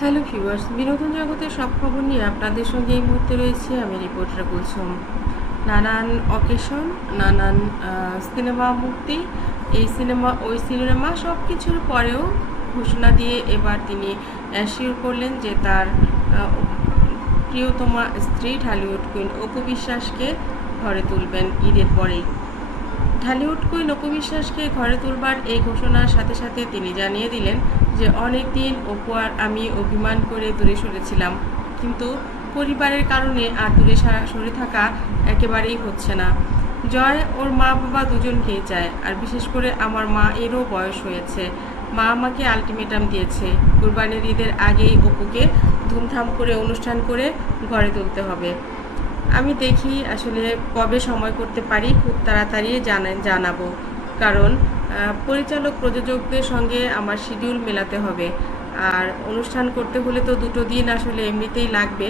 Viewers বিনোদন জগতের সব খবর নিয়ে আপনাদের সঙ্গে এই মুহূর্তে রয়েছে। আমি রিপোর্টার কুলসুম। নানান অকেশন নানান সিনেমা মুক্তি এই সিনেমা ওই সিনেমা সব কিছুর পরেও ঘোষণা দিয়ে এবার তিনি অ্যাসিওর করলেন যে তার প্রিয়তমা স্ত্রী ঢালিউড কুইন অপু বিশ্বাসকে ঘরে তুলবেন ঈদের পরেই। ঢালিউড কুইন অপু বিশ্বাসকে ঘরে তুলবার এই ঘোষণার সাথে সাথে তিনি জানিয়ে দিলেন যে অনেক দিন অপু আর আমি অভিমান করে দূরে সরেছিলাম। কিন্তু পরিবারের কারণে আর দূরে সরে থাকা একেবারেই হচ্ছে না। জয় ওর মা বাবা দুজনকেই চায়, আর বিশেষ করে আমার মা এরও বয়স হয়েছে। মা আমাকে আলটিমেটাম দিয়েছে, কুরবানির ঈদের আগেই অপুকে ধুমধাম করে অনুষ্ঠান করে ঘরে তুলতে হবে। আমি দেখি আসলে কবে সময় করতে পারি খুব তাড়াতাড়ি জানান জানাব। কারণ পরিচালক প্রযোজকদের সঙ্গে আমার শিডিউল মেলাতে হবে। আর অনুষ্ঠান করতে হলে তো দুটো দিন আসলে এমনিতেই লাগবে।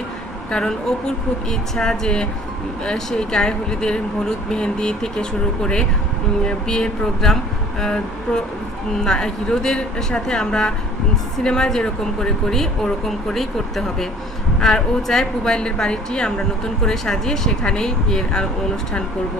কারণ অপুর খুব ইচ্ছা যে সেই গায়ে হলুদের হলুদ মেহেন্দি থেকে শুরু করে বিয়ের প্রোগ্রাম হিরোদের সাথে আমরা সিনেমা যেরকম করে করি, ওরকম করেই করতে হবে। আর ও চায় মোবাইলের বাড়িটি আমরা নতুন করে সাজিয়ে সেখানেই বিয়ের অনুষ্ঠান করব।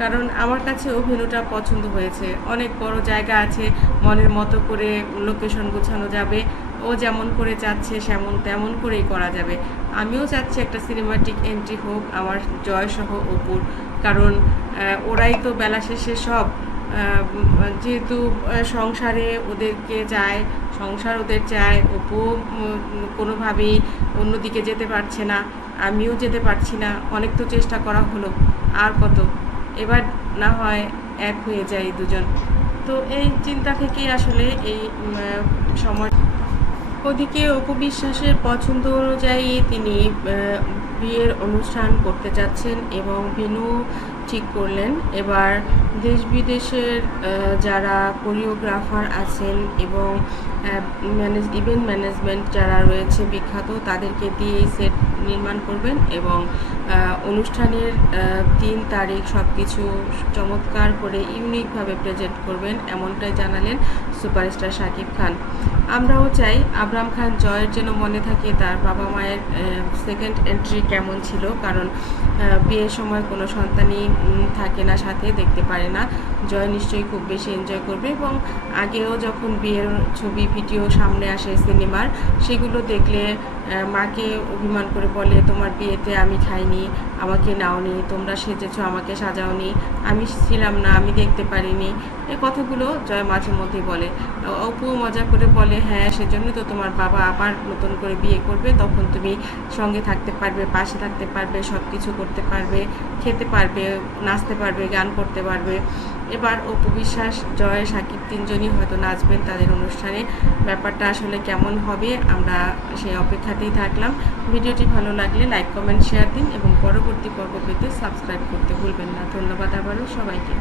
কারণ আমার কাছে অভিনয়টা পছন্দ হয়েছে। অনেক বড় জায়গা আছে, মনের মতো করে লোকেশন গোছানো যাবে। ও যেমন করে চাচ্ছে সেমন তেমন করেই করা যাবে। আমিও চাচ্ছি একটা সিনেমাটিক এন্ট্রি হোক, আমার জয় সহ অপুর। কারণ ওরাই তো বেলা শেষে সব যেহেতু সংসারে ওদেরকে চায়, সংসার ওদের চায়, অপু কোনোভাবেই অন্যদিকে যেতে পারছে না, আমিও যেতে পারছি না, অনেক তো চেষ্টা করা হলো, আর কত? এবার না হয় এক হয়ে যায় দুজন। তো এই চিন্তা থেকেই আসলে এই সময়। ওদিকে অপু বিশ্বাসের পছন্দ অনুযায়ী তিনি বিয়ের অনুষ্ঠান করতে যাচ্ছেন এবং ভেনু ঠিক করলেন। এবার দেশ বিদেশের যারা কোরিওগ্রাফার আছেন এবং ম্যানেজ ইভেন্ট ম্যানেজমেন্ট যারা রয়েছে বিখ্যাত, তাদেরকে দিয়ে এই সেট নির্মাণ করবেন এবং অনুষ্ঠানের তিন তারিখ সব কিছু চমৎকার করে ইউনিকভাবে প্রেজেন্ট করবেন, এমনটাই জানালেন সুপারস্টার শাকিব খান। আমরাও চাই আবরাম খান জয়ের যেন মনে থাকে তার বাবা মায়ের সেকেন্ড এন্ট্রি কেমন ছিল, কারণ বিয়ের সময় কোনো সন্তানই থাকে না সাথে, দেখতে পারে না। জয় নিশ্চয়ই খুব বেশি এনজয় করবে এবং আগেও যখন বিয়ের ছবি ভিডিও সামনে আসে সিনেমার, সেগুলো দেখলে মাকে অভিমান করে বলে, তোমার বিয়েতে আমি খাইনি, আমাকে নাওনি, তোমরা সেজেছো, আমাকে সাজাওনি, আমি ছিলাম না, আমি দেখতে পারিনি। এই কথাগুলো জয় মাঝে মধ্যে বলে। অপু মজা করে বলে হ্যাঁ সেজন্যই তো তোমার বাবা আবার নতুন করে বিয়ে করবে, তখন তুমি সঙ্গে থাকতে পারবে, পাশে থাকতে পারবে সব কিছু করতে পারবে, খেতে পারবে, নাচতে পারবে, গান করতে পারবে। এবার অপু বিশ্বাস জয়, সাকিব তিনজনই হয়তো নাচবেন তাদের অনুষ্ঠানে। ব্যাপারটা আসলে কেমন হবে আমরা সেই অপেক্ষাতেই থাকলাম। ভিডিওটি ভালো লাগলে লাইক, কমেন্ট, শেয়ার দিন এবং পরবর্তী পর্ব পেতে সাবস্ক্রাইব করতে ভুলবেন না। ধন্যবাদ আবারও সবাইকে।